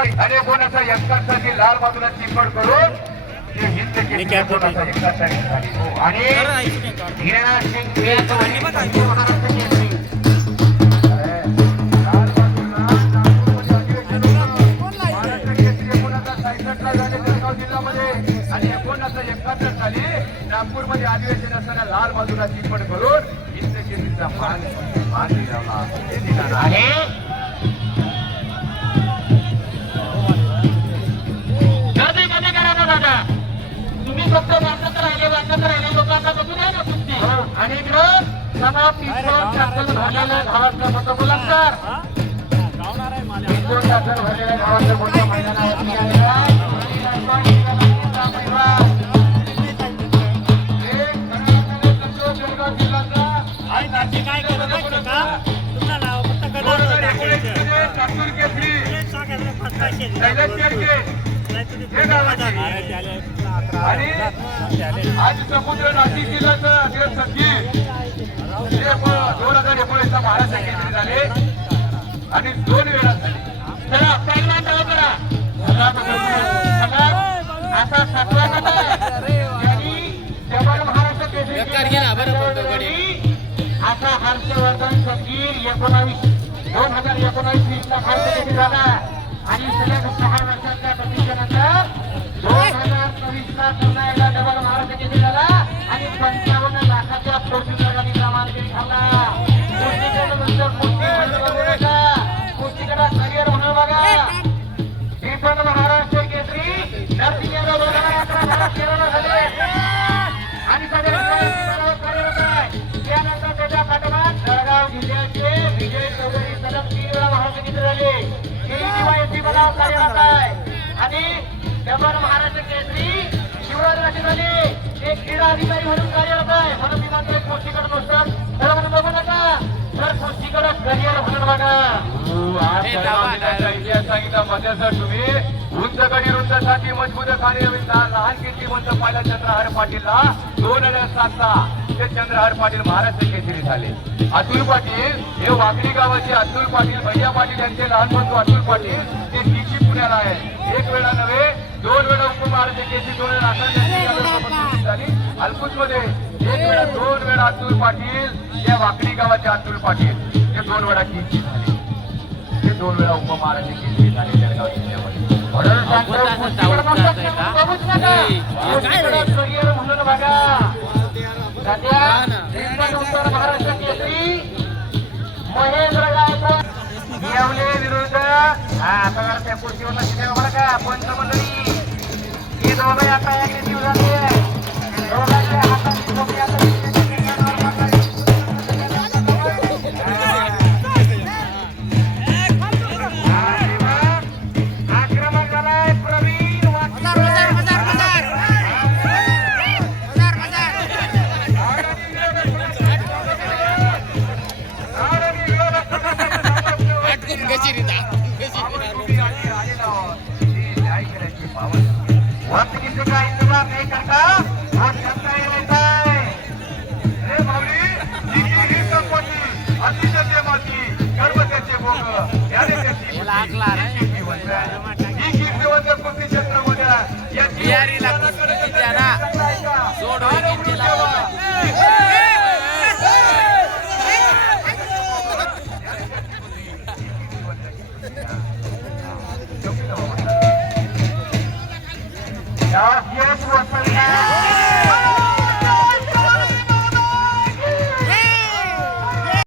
आणि कोणाचा यंत्रासाठी लाल बाजूला चिपड करून हिंद केसरी कोणाचा यंत्रासाठी झाली आणि हिरणा सिंग महाराष्ट्र केसरी नागपूर मध्ये अधिवेशन असताना लाल बाजूला चिपट करून हिंद केसरीचा मान दिला आहे. तुम्ही फक्त वाचत राहिले लोकांना बघू द्या ना कुस्ती आणि इकडं सभा पिंपळून शासन भरलेल्या गावातलं मोठं मुलांतर पिंपळून शासन भरलेल्या गावातलं मोठं मैदानावरती आणि आज समुद्र नाशिक जिल्ह्याचं सखी 2019 महाराष्ट्र केंद्रीय झाले आणि 2 वेळा झाले. चला पहिला चालू करा असा 7वा गट यांनी जबर महाराष्ट्र केसरी असा हर्षवर्धन सखीर 2019 ला महाराष्ट्र केसरी झाला आणि सलग 6 वर्षांच्या प्रतीक्षेनंतर 2024 ला पुन्हा एकदा डबल महाराष्ट्र केसरी झाला आणि 55 लाखाच्या प्रोत्साहन वर्गाने क्रमांक झाला. कुस्तीकडा करिअर म्हणून बघा रिपन महाराष्ट्र केसरी नरसिंह यादव 2011 झाले आणि त्यानंतर त्याच्या पाठोपाठ जळगाव जिल्ह्याचे विजय चौधरी सलग 3 वेळा महाराष्ट्र केसरी झाले. बनाव कार्यरत आहे आणि डबल महाराष्ट्र केसरी शिवराज राठी झाले. एक क्रीडा अधिकारी म्हणून कार्यरत आहे म्हणून मी म्हणतो कुस्तीकडे नुसतं तर म्हणून बघू नका तर कुस्तीकडे करिअर म्हणून बघा. इतिहास सांगितला मध्याचा तुम्ही उंच गडी रुंदसाठी मजबूत खाली लहान केसरी म्हणतो पहिला चंद्रहार पाटीलला 2007 ला ते चंद्रहार पाटील महाराष्ट्र केसरी झाले. अतुल पाटील हे वाकडी गावाचे अतुल पाटील भैया पाटील यांचे लहान बंधू अतुल पाटील ते तिची पुण्याला आहे. 1 वेळा नव्हे 2 वेळा उपमहाराष्ट्र केसरी 2 वेळा झाली. अल्पूस मध्ये 1 वेळा 2 वेळा अतुल पाटील या वाकडी गावाचे अतुल पाटील ते 2 वेळा केसरी झाले. ते 2 वेळा उपमहाराष्ट्र केसरी झाले जळगाव जिल्ह्यामध्ये. म्हणून बघा उत्तर महाराष्ट्र केसरी महेंद्र गायकवाड येवले विरुद्ध आता त्या कुस्तीवरला शिकाय बरं का पंच मंडळी हे दोघे आता ऍग्रेसिव्ह झाले. दोघांच्या हाताची ठोकी आता आक्रमक झालाय प्रवीण वक्त किसी का इंतजार नहीं करता वक्त करता ही रहता है. रे भावली जिची ही संपत्ती अतिशय माती गर्भतेचे भोग याने त्याची ही कीर्तिवंत कुस्ती क्षेत्रामध्ये याची यारीला कुस्ती द्या ना जोड यश वसंत